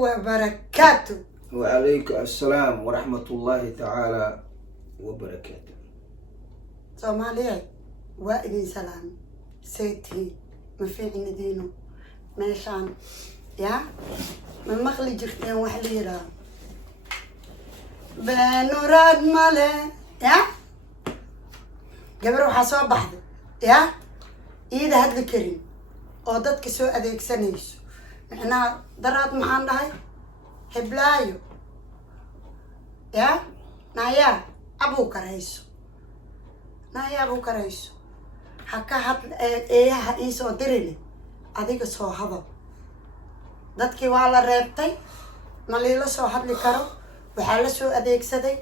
وبركاته. وعليكم السلام ورحمة الله تعالى وبركاته. صوماليا وإذن سلام سيتي ما في عندي دينو ماشان يا من مخلي جفتين وحليرا بنوراد ماله يا قبل وحاسوا بحض يا إذا هاد الكريم أودت كسو أديك سنيس إحنا درات معان ده هبلايو يا نايا أبو كريسو نايا أبو كريسو حكا هاد إيه إيسو دريني أديك سو هذا dadkii waa la reebtay ma liila soo hadli karo waxaa la soo adeegsaday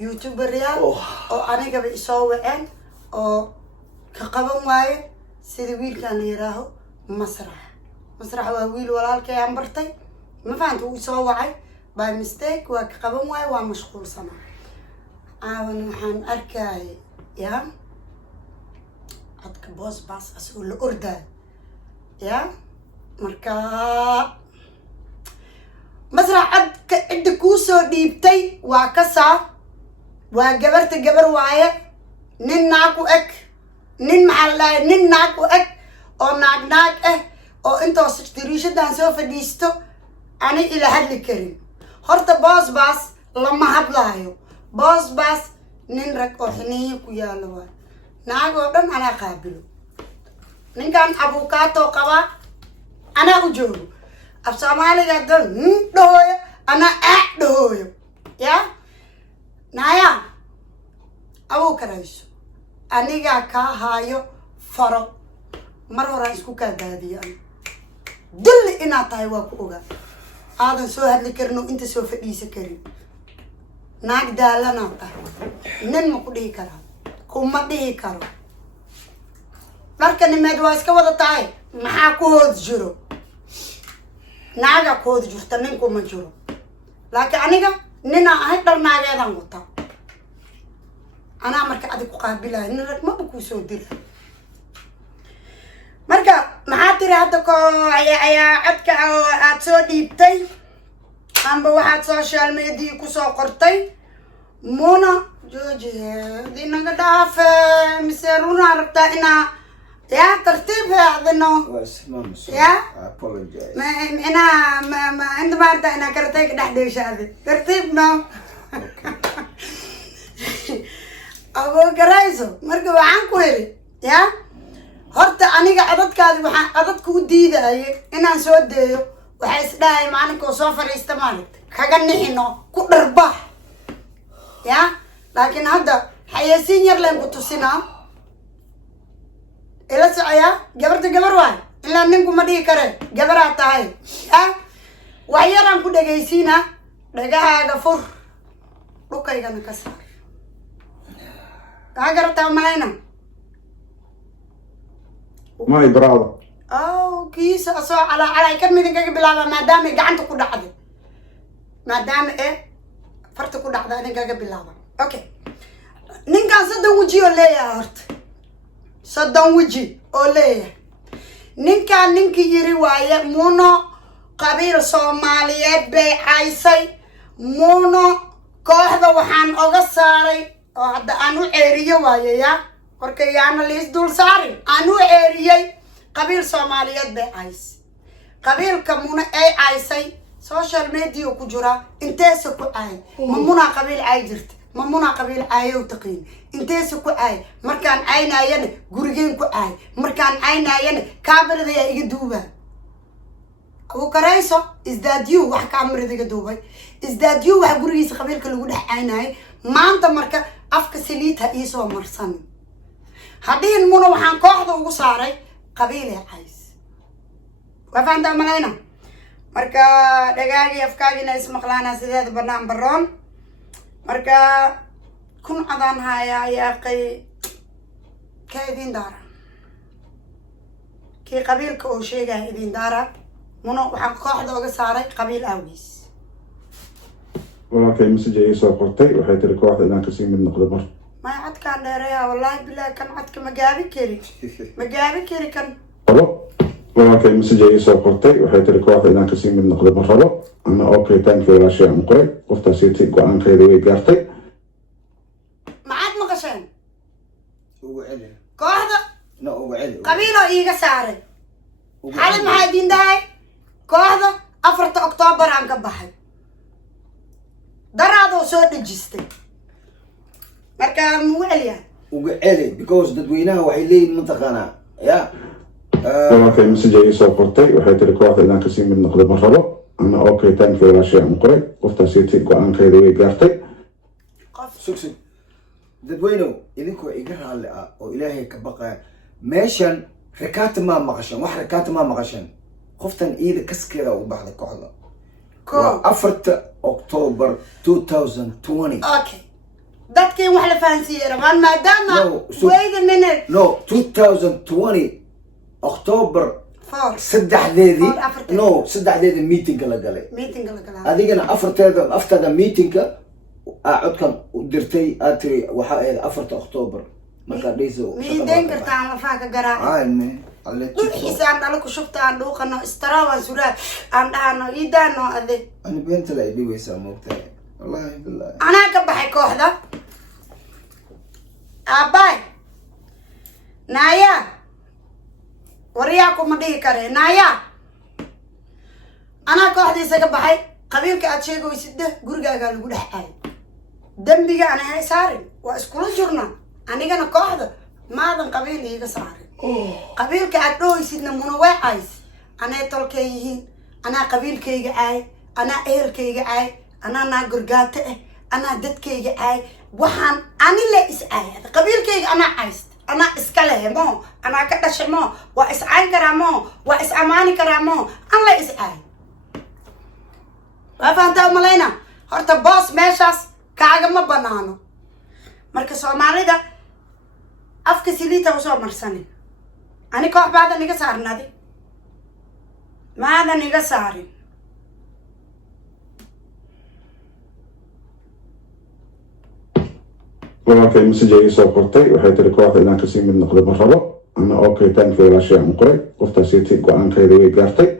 youtuberyaal oo anigaba isoo waceen oo ka qaban waaye sida wiilkaan la yiraaho masrax waa wiil walaalkay aan bartay ma fahantu uu soo wacay by mistake waa ka qaban waaye waa mashquulsanaa aawan waxaan arkay yaa adka boos baas asoo la ordaa yaa marka masrax adka cidda kuu soo dhiibtay waa ka saa waa gabarta gabar waaye nin naag u eg nin maxaa la dhahay nin naag u eg oo naag oo intoos dariishadan soo fadhiisto ani ila hadli karin horta boos baas lama hadlaayo boos baas nin rag oo xiniyo ku yaalo waay naag oo dhan anaa qaabilo ninkan abukaato qabaa أنا أجوب أبسامالي قدر دهوية أنا دهوية يا نايا أبو كريش أنيجا كهايو فرو مرة رئيس كوكا دادي دل إنا تايوا كوكا هذا سو هذا كرنو أنت سو فديس كريم ناك دالا ناتا نن مكودي كرا كومدي كرا لكن مدواس كودا تاي maxaa ku hood jiro naaga ku hood jirta ninku ma jiro laakiin aniga nina ahay dhar naageedan wata anaa marka adig ku qaabilahay nin rag ma ku soo dira marka maxaa tiri hadda ko ayaa codka aad soo dhiibtay amba waxaad social media ku soo qortay muna jooji dinaga dhaafe mise runa rabtaa inaa يا ترتيب هذا إنه يا apologize ما عندما أرجع أنا كرتيك دحديش هذا ترتيب نو أبو كرايزو مركب عنكو هري يا هرت أنا قعدت كذي قعدت كودي ذا إن سود ده وحس ده معنا كوسافر استمالت خجني هنا كدربح يا لكن هذا حياسين يرلم بتوسينا إلا سعيا جبرت جبر واحد إلا نمكم ما دي كره جبرات هاي وعيران كده جيسينا دجاها غفور لوكاي كان كسر كاغرت عملنا ما يبراو كيس أسوا على كم من جاي بلعبة ما دام جعنت كده عدد ما دام فرت كده عدد أنا جاي بلعبة أوكي نينكا صدق وجي ولا يا هرت صدق وجي ولا ninki yiri waaye muno qabiil Soomaaliyeed bay caysay muno kooxda waxaan oga saaray oo hadda aan u ceeriyo waaye ya qorkayaana liis dul saarin aan u ceeriyay qabiil Soomaaliyeed bay caysay qabiilka muno ay caysay social media ku jira intees ku caay muna qabiil caay jirta muna qabiil caayo taqeen intees ku caay markaan caynayana gurigeen ku caay markaan caynayana kaamirada yaa iga duuba abu karayso is that you wax kaamirada iga duubay is that you wax gurigiisa qabiilka lagu dhex caynay maanta marka afka saliita ii soo marsan hadii muna waxaan kooxda ugu saaray qabiil ay cays wafaanta malayna marka dhagaagi afkaagina ismaqlaana sideed banaan baroon marka kun adaan haya yaa qay kaydin daara kii qabiilka oo sheegay idin daara muno waxaan kooxda uga saaray qabiil awgiis walaalkay message ay soo qortay waxay tiri kooxda inaan ka sii mid noqdo mar ما عاد كان داريا والله بالله كان عاد ما جابي كيري كان alo walaalkay message ay soo qortay waxay tiri kooxda inaan kasii mid noqdo ma rabo ana okay thank you walaashay aan qoray qoftaasi go-aankeeda way gaartay maxaad maqasheen ugu celi kooxda na ugu celi qabiiloo iiga saaray xalay maxaa idin dhahay kooxda 4 Oktoobar aan ka baxay daraadoo soo dhejistay marka muu celiyaa ugu celi because dadweynaha waxay leeyihiin mataqaanaa ya walaalkay message ay soo qortay waxay tiri kooxda inaan kasii mid noqdo ma rabo ana okay thank you walaashay aan qoray qoftaasi go-aankeeda way gaartay sugsug dadweynow idinkoo iga raalli ah oo ilaahay ka baqaya meeshan rakaata maa maqashan wax rakaata maa maqashan qoftan iida kaskeeda u baxday kooxda waa 4 October 2020 okay dadkii wax la fahansiiyay rabaan maadaama wait a minute no 2020 October saddexdeedii meetingka la galay adigana afartada meetingka codkan u dirtay aad tiri waxa ahayd 4 October marka dhayso miideen kartaan lafaha ka garaaca duxiisaan dhalo ku shubta aan dhuuqano istaraawaan suraa aan dhahano iidaano ade ani beenta la idhiweysaa moogtahay wallahi billahi anaa ka baxay kooxda aabbaay naaya waryaa kuma dhihi kare naaya anaa kooxdiisa ka baxay qabiilka aad sheegaysid gurigaagaa lagu dhex aay dembiga ana hay saarin waa iskula jirna anigana kooxda maadan qabiil iiga saarin qabiilka aad dhooysidna muna weecays anay tolkay yihiin anaa qabiilkayga aay anaa ehelkayga aay anaa naa gorgaato ah anaa dadkayga aay waxaan ani la is aay qabiilkayga anaa cayst anaa iska leh mo anaa ka dhashay mo waa is cayn karaa mo waa is amaani karaa mo an la is aay waa fahantaa umalayna horta boos meeshaas kaagama banaano marka soomaalida afka siliita usoo marsanin ani koox baadan iga saarin adi maadan iga saarin walaalkay message ay soo qortay waxay tiri kooxda inaan kasii mid noqdo ma rabo ana okay thank you walaashay aan qoray qoftaasi go-aankeeda way gaartay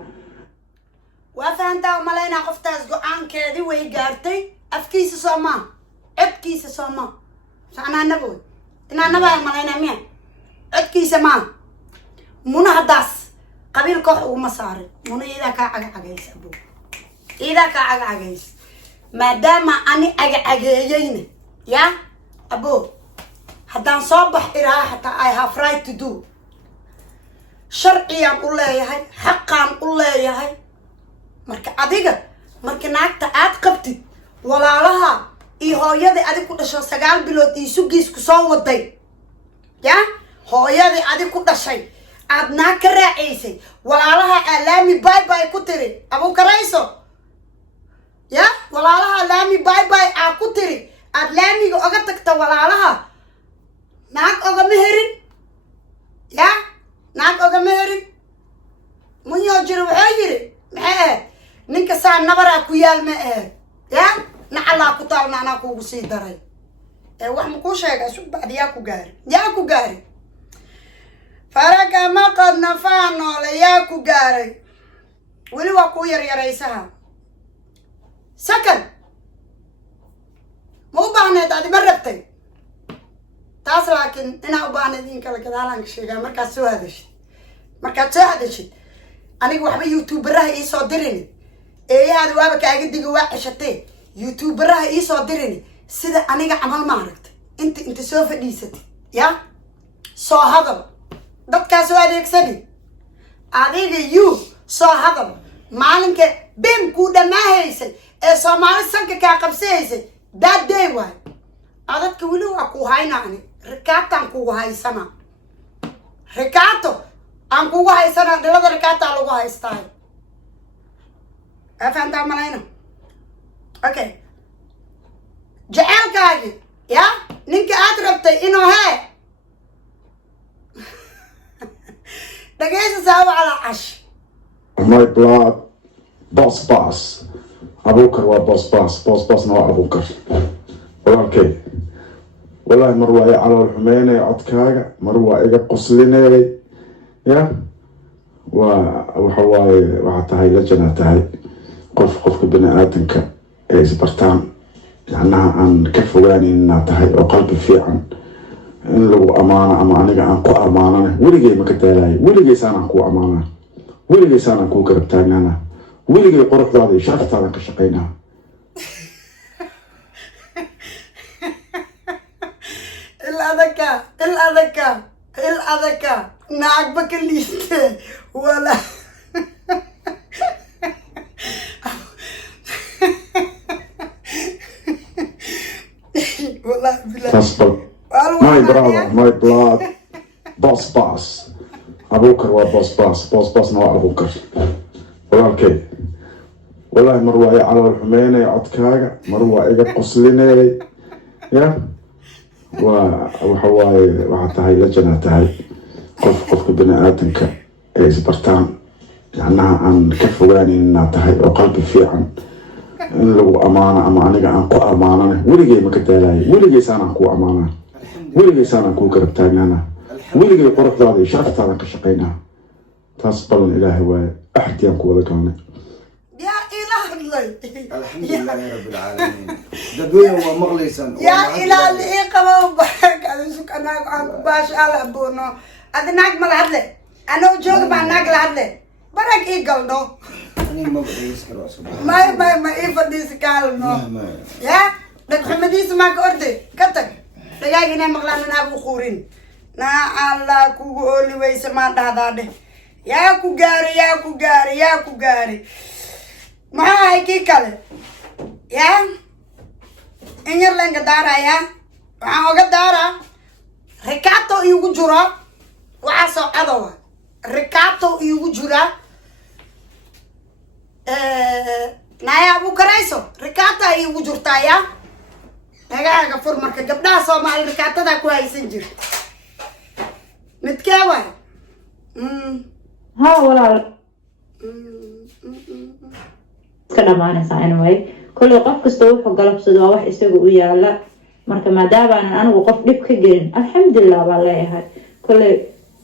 waa fahantaa umalaynaa qoftaas go-aankeedii way gaartay afkiisa soomaa codkiisa soomaa sanaanabood inaanabaa malaynaa miya codkiisa maa muna haddaas qabiil koox uguma saarin muna iidaa kaa cagacagaysa abo iidaa kaa cagacagaysa maadaama ani cagacageeyeyna ya abo haddaan soo bax iraa hataa I have right to do sharciyaan u leeyahay xaqaan u leeyahay marka adiga marka naagta aad qabtid walaalaha iyo hooyadii adig ku dhasho 9 bilood iyo sugiis ku soo waday ya hooyadii adig ku dhashay aad naag ka raacaysay walaalaha alaami bye bye ku tiri abu karayso ya walaalaha alaami bye bye aa ku tiri aad laamiga oga tagta walaalaha naag oga meherin ya naag oga meherin munyo jiro waxaa yiri maxay ninka saa nabaraa ku yaal ma ya nacalaa ku taalna anaa kuugu sii daray wax ma kuu sheegay sug bacdi yaa ku gaari faraga ma qadna faa noole yaa ku gaaray weli waa kuu yaryaraysaha second ma u baahneed adi ma rabtay taas laakiin inaa u baahneed in kala gadaalaan ka sheegaa markaad soo hadashid aniga waxba youtuberaha iisoo dirini eeyahaada waaba kaaga diga waa ceshatee youtuberaha iisoo dirini sida aniga camal ma aragtay inta soo fadhiisatay ya soo hadal dadkaa soo adeegsani adiga soo hadal maalinka bim kuu dhamaahaysay ee soomaali sanka kaa qabsahaysay that day waay adadka weli waa kuu haynaani rikaataan kugu haysana rikaato aan kugu haysana dhilada rikaataa lagu haystaayo afahantaa malayna okay jaceelkaagi ya ninka aad rabtay inuu dhagaysa saaba calaa cash my blood boss abuukar waa bossna waa abuukar walaalkay wallaahi mar waa i calool xumeynaya codkaaga mar waa iga qoslinayay ya waxa waaye waxaa tahay la jana tahay qofka bini aadanka ee isbartaan yacnaha aan ka fogaanin inaad tahay oo qalbi fiican in lagu amaano ama aniga aan ku amaanana weligay ma ka daalayo weligaysaan aan ku amaanaa weligaysaan aan kuu garab taagnaana weligay quruxdaada iyo sharaftaadaan ka shaqaynaa il adaka naagba ka liiste wala والله بالله my brother my blood boss أبوكر وبوس نوع أبوكر والله والله مروة على الحمينة عدكاga مروة إيجا قصليني يا وحواي وحتى la jana tahay qofka bini aadanka ee isbartaan yacnaha aan ka fogaanin inaad tahay oo qalbi fiican in lagu amaano ama aniga aan ku amaanana weligay ma ka daalayo weligaysaan aan ku amaanaa weligaysaan aan kuu garab taagnaana weligay quruxdaada iyo sharaftaadaan ka shaqaynaa taas balan ilaahay waaye axdiyaan ku wada galnay الحمد لله رب العالمين دبويا ومغليسا يا إلهي إيه قبل بارك أنا شوك أنا باش على بونو هذا ناق ملهدلة أنا وجوك بناق لهدلة بارك إيه قلنا أنا ما بديس كروس ما إيه فديس كالنا يا لك حمديس ما كأردي كتك لقاي هنا مغلان أبو خورين نا الله كوغولي ويسما ده يا كوغاري maxaa hay kii kale yaa in yar leen ka daarayaa waxaan oga daaraa rikaato iigu jiro waxaa soo cadowa rikaato iigu jira naya abukarayso rikaata iigu jirtaa yaa nagaaga fur marka gabdhaha Soomaali rikaatada ku haysan jir midkee waay ها ولا كلامانسا anyway كل qof kasta wuxuu galabsado wax isagu u yaala marka maadaama aan anigu qof dhib ka gelin alxamdulillah baa leeyahay kulli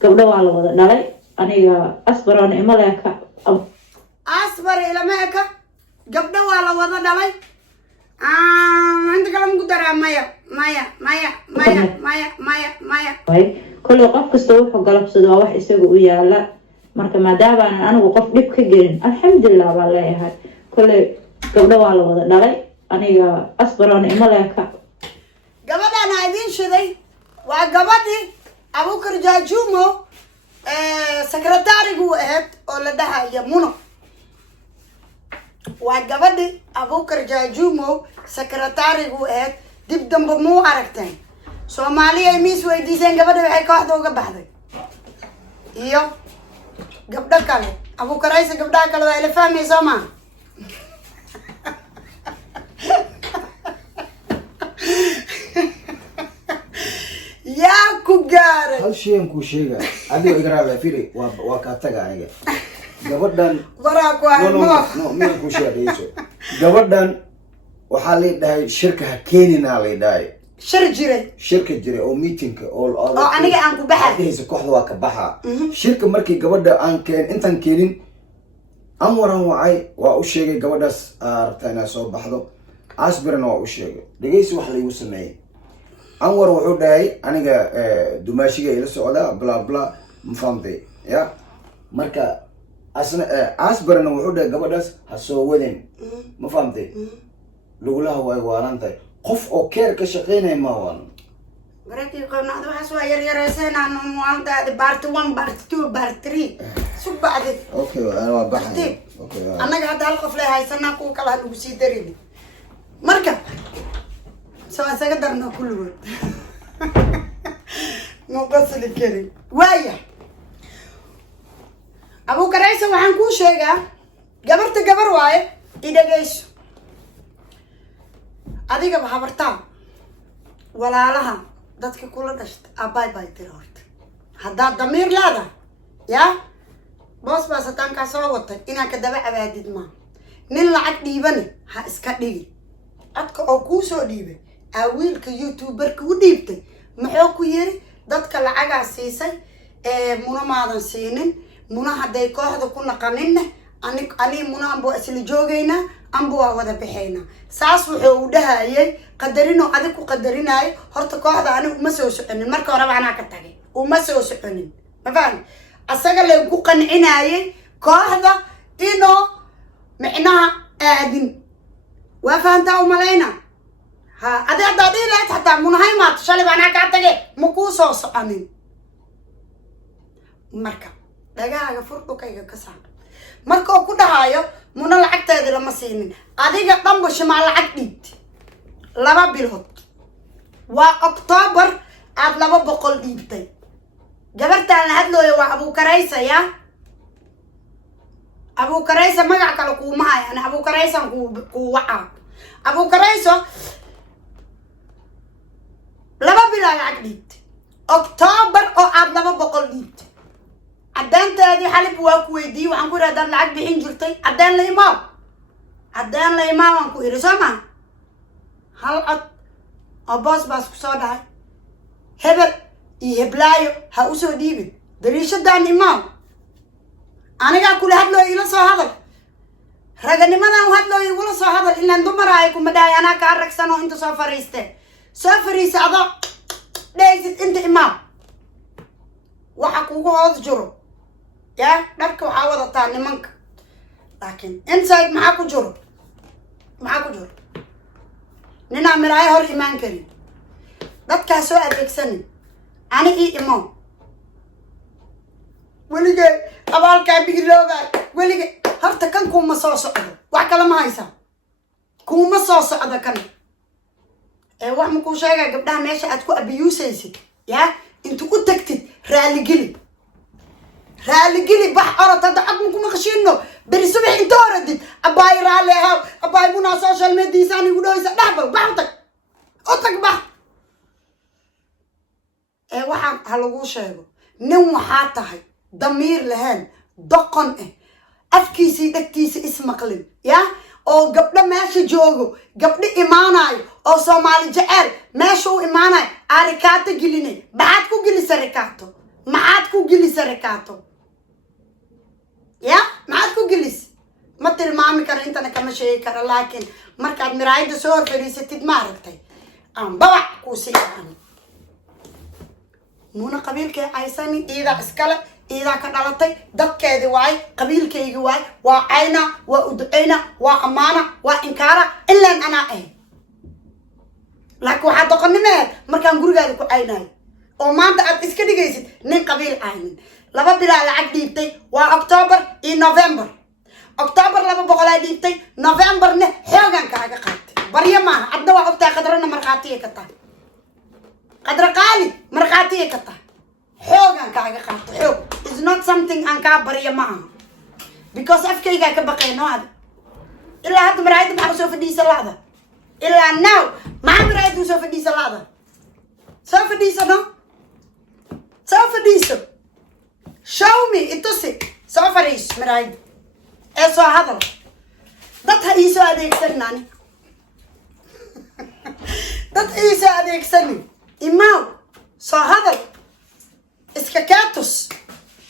gabdho waa la wada dhalay aniga asbaran imalaka asbar ilamaaka gabdho waa la wada dhalay inta kale ma ku daraa maya kulli qof kasta wuxuu galabsado wax isagu u yaala marka maadaama aan anigu qof dhib ka gelin alxamdulillah baa leeyahay kulli gabdho waa la wada dhalay aniga asbaran imalaka gabadhan idin shiday waa gabadhii Abuukar Jaajumo secretary-gu ahayd oo la dhahayo Muno waa gabadhii Abuukar Jaajumo secretary-gu ahayd dib dambe muu aragteen Soomaaliya miis weydiiseen gabadha waxay kooxda uga baxday iyo gabdho kale Abuukaraysa gabdhaha kale waa la fahmay Soomaa yaa ku gaaray hal shay aan ku sheega adiga igraada firi waa ka taga aniga gabadhan waraa ku armo no meel ku sheegayso gabadhan waxaa la dhahay shirka ha keenina la dhahay shirka jiray oo meetingka oo aniga aan ku baxay kooxda waa ka baxa shirka markii gabadha aan intan keenin aan waran wacay waa u sheegay gabadhaas aragtay inay soo baxdo asbirna waa u sheegay dhageysi wax la igu sameeyay anwar wuxuu dhahay aniga dumaashiga ila socda bla bla mafahantay ya marka asna asbarna wuxuu dhahay gabadhaas ha soo wadin mafahantay lugulaha way waarantay qof oo keer ka shaqeynay ma waan baraki qanaad waxa soo yaryaraysan aan muwalda part 1 part 2 part 3 subaxdi okay waa baxay okay anaga hada hal qof leeyahay sanaa ku kala ugu sii darin marka سواء سقدرنا كله مو قصد الكريم وايا أبوكر عيسى وحنكون شيء قبر واي إذا جيش أديك بحبرتها ولا لها دتك كل دشت أباي باي تروت هذا ضمير لا ده يا بس تانك صوت إنك دبع بعدد ما نلعب ديبني هاسكدي أتك أو كوسو ديبه wiilka youtuberka u dhiibtay muxuu ku yiri dadka lacaga siisay Muno maadan siinin muna hadday kooxda ku naqaninna ani muna anbu isla joogayna anbu waa wada bixayna saas wuxuu u dhahayay qadarino adig ku qadarinayo horta kooxda ani uma soo soconin marka hore baan ka tagay uma soo soconin ma fahmi asaga la ku qancinayay kooxda inoo micnaha aadin waa fahantaa u malayna ha adee haddaad ilahayd xataa munahay maata shalay baan kaa tagay ma kuu soo soconin marka dhagaaga furdhukayga ka saar marka oo ku dhahayo muna lacagteeda lama siinin adiga dhanba shimaa lacag dhiibti 2 bilood waa October aad 200 dhiibtay gabartaan la hadlooyo waa Abuukaraysa ya Abuukaraysa magac kale kuuma hayaan Abuukaraysan ku waca Abuukarayso 2 bilood lacag dhiibtay October oo aad 200 dhiibtay عدانتي حلب واكويدي وعنكو رادان لعب بحين جرتي عدان ليمام وعنكو إرساما هل أباس باس كسادة هبل يهبلايو هاوسو ديبن دريشة دان إمام أنا قا كل هاد لو إلا سو هذا رغني مانا هاد لو إلا سو هذا إلا ندوم رايكو مداي أنا كارك سانو انتو سافريستي هذا ليست انت إمام وحكوكو هاد جرو يا دبك waxaa wadataa nimanka laakiin inside maxaa ku jiro nina miraay hor iman kari dadka soo adeegsan ani imo weliga abaalka bigilooga weliga horta kan kuma soo socdo wax kala ma haysa kuma soo socdo kan wax ma ku sheegay gabdhaha meesha aad ku abiyuusaysid ya intu u tagtid رالي جلي بح أرد هذا عقم كم خشينه بريسوي أنت أردت أباي رالي هاو أباي بنا سوشيال ميديا ساني يقولوا إذا نحبه بعتك أتك بح واحد هلوجو شيء نوم حاطه ضمير لهن دقن أفكيسي دكتيسي اسم قلب يا أو قبل ماشي جوجو قبل إيماناي أو سومالي جعل ماشوا إيماناي أركاتو جليني بعدكو جلي سركاتو معادكو جلي سركاتو يا معادكو جلس ما تلمامي كار انت انا كما شيء كار لكن مركز مرايد صور فريستي ما عرفتي ام بابا كوسي يعني مونا قبيلك عايساني اذا اسكله اذا كدلتي ددكيدي واي قبيلكيغي واي وا عينا وا ودعينا وا امانه وا انكاره الا انا لكن waxa doqonimad markaan gurigaada ku aynay oo maanta aad iska dhigaysid nin qabiil aynin 2 bilood lacag dhiibtay waa October iyo November October 200 dhiibtay November ne xoogan kaaga qaatay bariya ma adda waa ogtaa qadarna marqaatiye ka tahay qadar qaali marqaatiye ka tahay xoogan kaaga qaatay xoog is not something aan ka bariya ma because afkayga ka baqayno hada ila hadda maraayid maxaa soo fadhiisa laada ila now ma maraayid soo fadhiisa laada soo fadhiisa no سافريسو show me itusi سافريس مراي اسو هذا دتها ايسو اديك سناني دت ايسو اديك سني اماو سو هذا اسكاكاتوس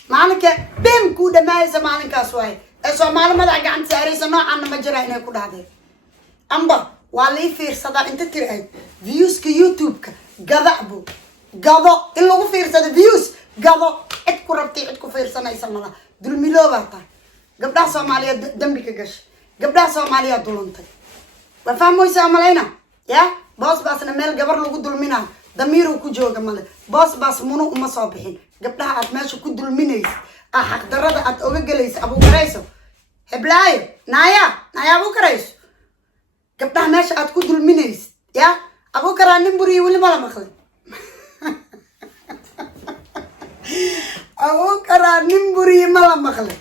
معنك بين كو دمايس مالك اسواي اسو مال مدع غان ساريسو نوع ان ما جرا اني كدهده امبا والي فيرسدا انت تيري فيوز كي يوتيوب غدعبو قضاء إلا وفير سد فيوس قضاء عدكو ربتي عدكو فير سنة يسمى دول ميلو بارتا قبلها سوماليا دمبك قش قبلها سوماليا دولنتي وفهموا يسمى لينا يا باس نميل قبر لو دول مينا دميرو كو جوغا مال باس منو وما صابحين قبلها عاد ماشي كو دول مينيس حق درده عاد اوغا جليس ابو كريسو هبلاي نايا ابو كريسو قبلها ماشي عاد كو دول مينيس يا ابو كرا نمبري ولي مالا مخلي أو كرا نمبري ملا مخلي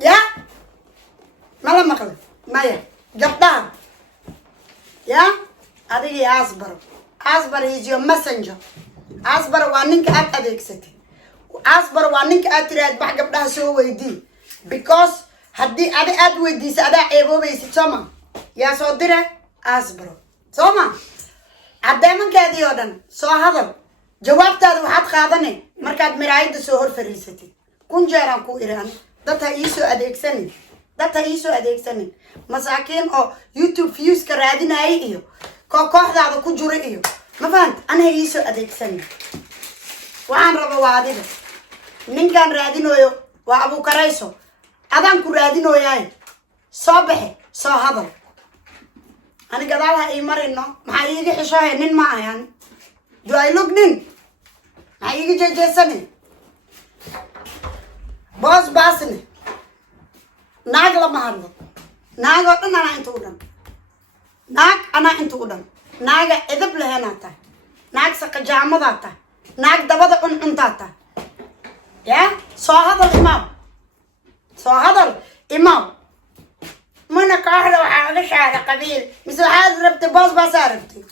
يا ملا مخلي مايا جبتها يا هذه أصبر is your messenger أصبر وانك أديك ستي أصبر وانك أتريد بح جبتها سو ويدي because هدي أد ويدي سأدا إيبو بيسي سما يا صدره أصبر سما عدامن كذي ودن سو هذا جوابتها waxaad qaadanay markaad miraayada soo hor fariisatid kun jeeraan ku iraan dad ha iisoo adeegsanin masaakiin oo YouTube views ka raadinayay iyo kooxdaada ku jira iyo ma fahant ana ha iisoo adeegsanin waxaan raba waa adiga ninkaan raadinayo waa abuukarayso adaan ku raadinoyaay soo baxe soo hadal ani gadaal ha ii marino maxaa iiga xishoohe nin ma ahan do I look nin maxaa iiga jeejeesani boos baasne naag lama hadlo naag oo dhan anaa inta u dhan naaga edab lehenaa tahay naag saqajaamadaa tahay naag dabada cuncuntaa tahay ya soo hadal imaaw mana kooxda waxaa uga shaara qabiil mise waxaad rabtay boos baasaa rabtay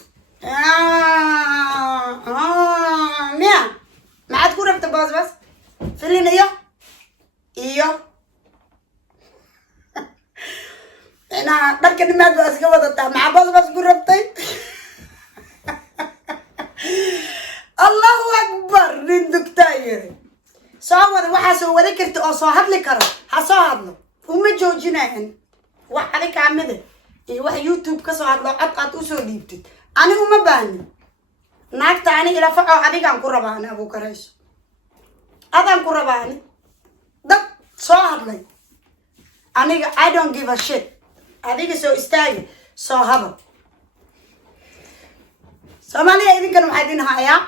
miya maxaad ku rabtay boos baas filin iyo inaa dharka nimaad baa iska wadataa maxaa boos baas ku rabtay allahu akbar nin dugtaa yiri soo wada waxaa soo wada karta oo soo hadli karo ha soo hadlo uma joojinayan wax adig kamida iyo wax YouTube ka soo hadlo cod aad usoo dhiibtid anigu ma baahnin naagta ani ila faco adigaan ku rabaani abuukarayso adaan ku rabaani dad soo hadlay aniga I don't give a shit adiga soo istaagi soo hadal Soomaaliya idinkan waxaa idin hayaa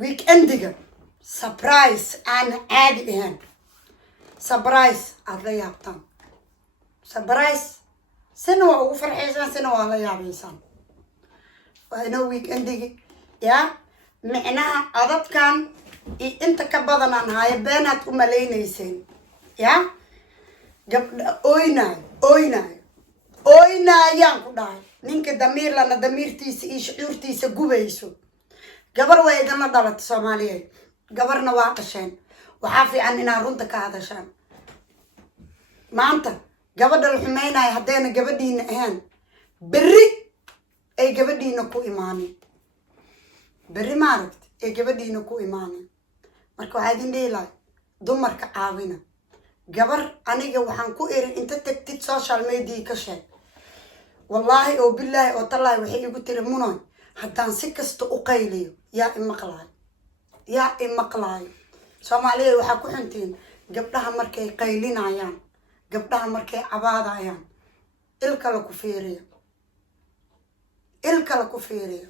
weekendiga surprise aan caadi ahayn surprise aad la yaabtaan surprise sina waa ugu farxaysaan sina waa la yaabaysaan waa inoo weekendigi ya micnaha adadkan iyo inta ka badanaan haayo beenaad u malaynayseen ya gabdha oynaayaan ku dhahay ninka damiir lana damiirtiisa iyo shucuurtiisa gubayso gabar way idinla dhalatay Soomaaliyeed gabarna waa dhasheen waxaa fiican inaad runta ka hadashaan maanta gabadha la xumeynaayo haddayna gabadhiina ahaan berri ay gabadhiina ku imaanin berri maaragta ay gabadhiina ku imaanin marka waxaa idin dhihi lahay dumarka caawina gabar aniga waxaan ku iri inta tagtid social media ka sheeg wallaahi oo billaahi oo tallaahi waxay igu tiri munoy haddaan si kasta u qayliyo yaa imaqlaayo Soomaaliya waxaa ku xuntiin gabdhaha markay qaylinayaan gabdhaha markay cabaadayaan ilkala ku fiiriyo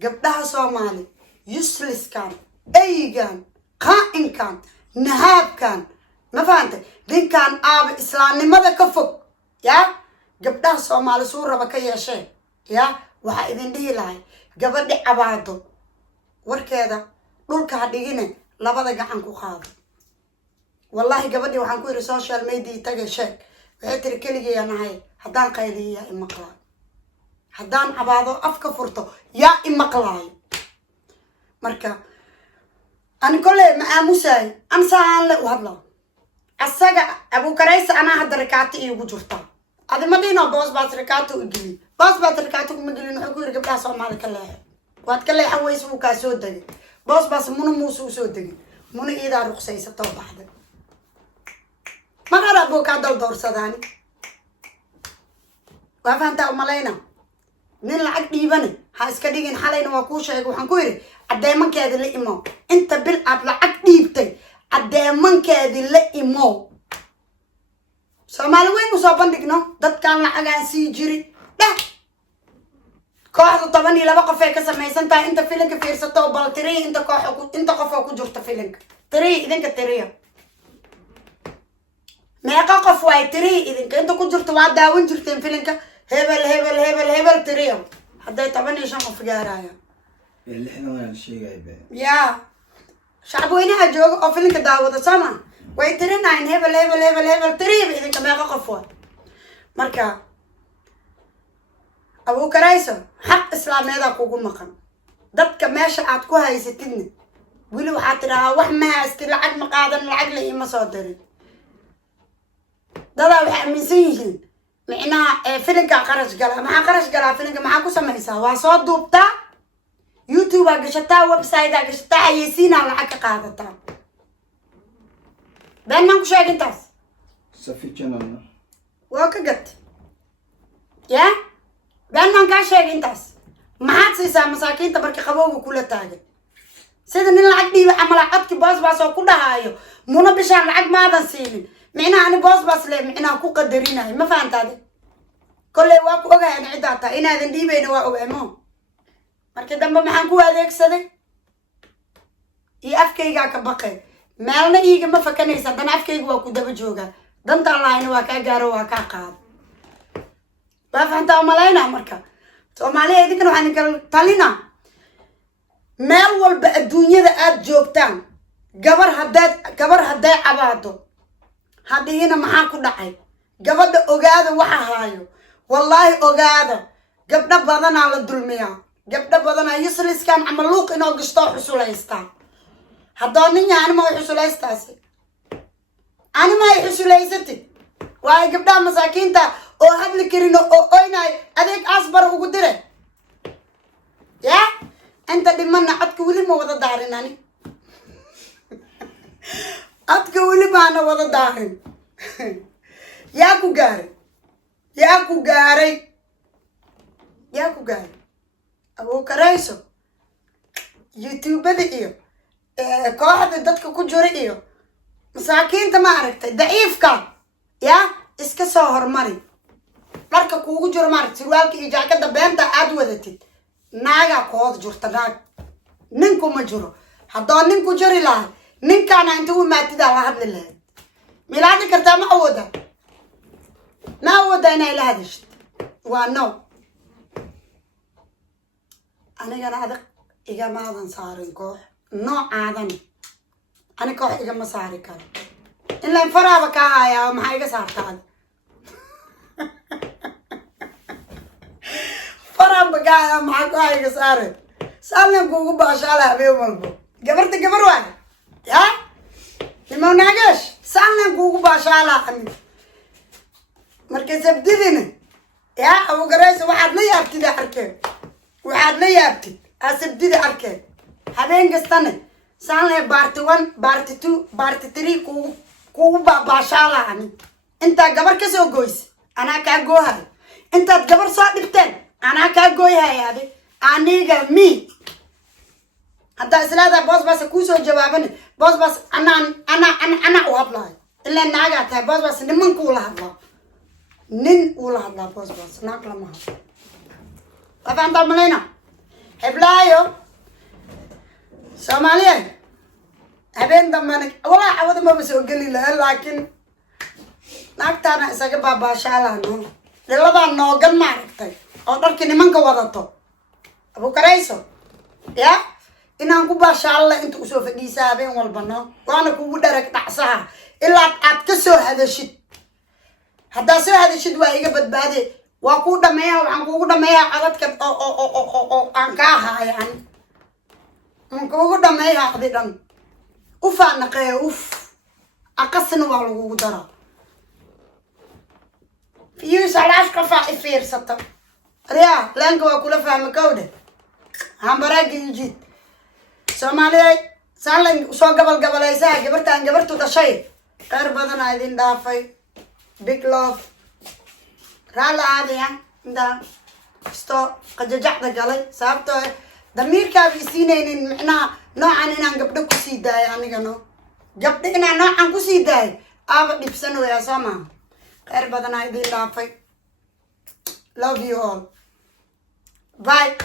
gabdhaha Soomaali uselesskan aygan qaa'inkan nahaabkan ma fahantay ninkan aaba islaamnimada ka fog ya gabdhaha Soomaali suu raba ka yeeshee ya waxaa idin dhihi lahay gabadhi cabaado warkeeda dhulka ha dhigine labada gacan ku qaado wallahi gabadhi waxaan ku iri social media taga sheeg waxay tiri keligeeya nahay haddaan qayliyo yaa imaqlaayo haddaan cabaado afka furto yaa imaqlaayo marka ani kolley ma aamusaay an saan le u hadlo asaga abuukaraysa anaa hadda rikaati iigu jirtaa adi ma dhino boos baad rikaati u geli boos baad rikaati kuma gelin wuxuu ku yiri gabdhaha Soomaali ka leexe waad ka leexan weyse wuu kaa soo degay boos baas muna muuse u soo degay muna iidaa ruqsaysatoo baxday magara buu kaa daldoorsadaani waa fahantaa umalayna nin lacag dhiibane ha iska dhigin xalayna waa kuu sheegay waxaan ku yiri caddeemankeedi la imow inta bil aad lacag dhiibtay caddeemankeedi la imow Soomaali weyn usoo bandhigno dadkaan lacagaan sii jiri dheh kooxda 12 qof ay ka samaysan tahay inta filinka fiirsato bal tiri inta qof oo ku jirta filinka tiri idinka tiriya meeqa qof way tiri idinka inta ku jirta waa daawan jirteen filinka hebel tiriya hadday 15 qof gaaraya lixdan sheegay ya shacab weynaha jooga oo filinka daawada sama way tirinayn hebel tiriya idinka meeqa qof waa marka abuukarayso xaq islaameeda kugu maqan dadka meesha aad ku haysatidna wili waxaad tidhahaa wax ma haysti lacag ma qaadan lacag la iima soo dirin dadaa waxay aaminsan yihiin micnaha filinka qarash gala maxaa qarash galaa filinka maxaa ku samaysaa waa soo duubtaa YouTube aa gashataa website aa gashataa xayeysiinaa lacag ka qaadataa بين ما نكشاك انتاس سفي جنانا وكجت يا بين ما نكشاك انتاس ما حد سيسا مساكين تبرك خبوه كل تاجر سيدا نلعب دي عمل عدك باص وكلها هايو مونا بشان لعب ما هذا سيني معنا أنا باص ليه معنا كو قدرينا ما فهمت هذا كل واقع وجه أنا عداتا إن هذا دي بينه وأمه مركز دم بمحنكو هذاك سده يأفكيجا كبقى مالنا يجي ما فكرني صدق أفكيج وكده بجوجا دم طلع إنه واقع جارو واقع قاد ما فهمت أمالينا مركز أمالي هذيك كانوا عن تالينا meel walba adduunyada aad joogtaan gabar hadday cabaado hadhiina maxaa ku dhacay gabadha ogaada waxa haayo wallaahi ogaada gabdho badanaa la dulmiyaa gabdho badanaa yusliskan camaluuq inoo gashto xusulaystaa haddoo nin yahay anima way xusulaystaasi anima ay xusulaysatid waayo gabdhaha masaakiinta oo hadli karin oo oynaay adeeg asbar ugu dire yaa أنت دمنا عدك ولي ما وضع دارين أنا عدك ولي ما أنا وضع دارين ياكو جاري أبو كرايسو يوتيوب بدي إيو كواحد دتك كجوري إيو مساكين تما عرفت ضعيف كان يا إسك سهر مري مركا كوجو جور مري سروالك إجاكا دبنتا أدودتي naaga kood jurta naag ninku ma jiro haddoo ninku jari lahay ninkaana inta u maatida la hadli lahayd milaadi kartaa ma awooda inay la hadashid waa no anigana adag igamaadan saarin koox noocaadan ani koox igama saari karo inlaan faraaba kaa hayaa maxaa iga saartaa فرام بقى معك واحد صار سالنا كوكو باشالة بيو مالبو جبرت جبر واحد يا لما ناقش سالنا كوكو باشالة أمي مركز بدينا يا أبو قريش واحد لي أبتدي أركب واحد لي أبتدي أسبدي أركب هذين قصتنا سالنا بارت 1 بارت 2 بارت 3 كوكو باشالة أمي أنت جبر كسو جويس أنا كجوهر أنت جبر صاد بتن أنا كأقول هاي هذه أنا مي هذا سلاذا بس كوسو جوابني بس أنا وابلاي إلا ناقة بس نمن كولا هذا نين كولا هذا بس ناقلا ما أفهم تملينا هبلايو سوماليا هبين دمانك ولا عود ما بسوق لي لكن ناقتنا إسقى بابا شالانو للا نوغن ما ركتي oo dharkii nimanka wadato abu karayso ya inaan ku baashaalle inta u soo fadhiisaa habeen walbano waana kugu dharag dhacsaha ilaa aad ka soo hadashid haddaa soo hadashid waa iga badbaade waa kuu dhameeyaa waxaan kuugu dhameeyaa codadka oo aan kaa haayaan aan kuugu dhameeyaa adi dhan ufaanaqee aqasina waa lagugu daraa fiyuusalaas qofaa ifiirsata ريا لانك وكل فهم كوده هم براك يجيد سومالي سالن سو قبل ايسا جبرتان جبرتو تشي غير بدن عايزين دافي بيج لوف رالا عادي دا استو قججعد قالي سابتو دميركا في سينين معنا نوعا إنا قبل كسي داي أنا قبل نوعا كسي داي أبغى نفسنا يا سما غير بدن عايزين دافي love you all bye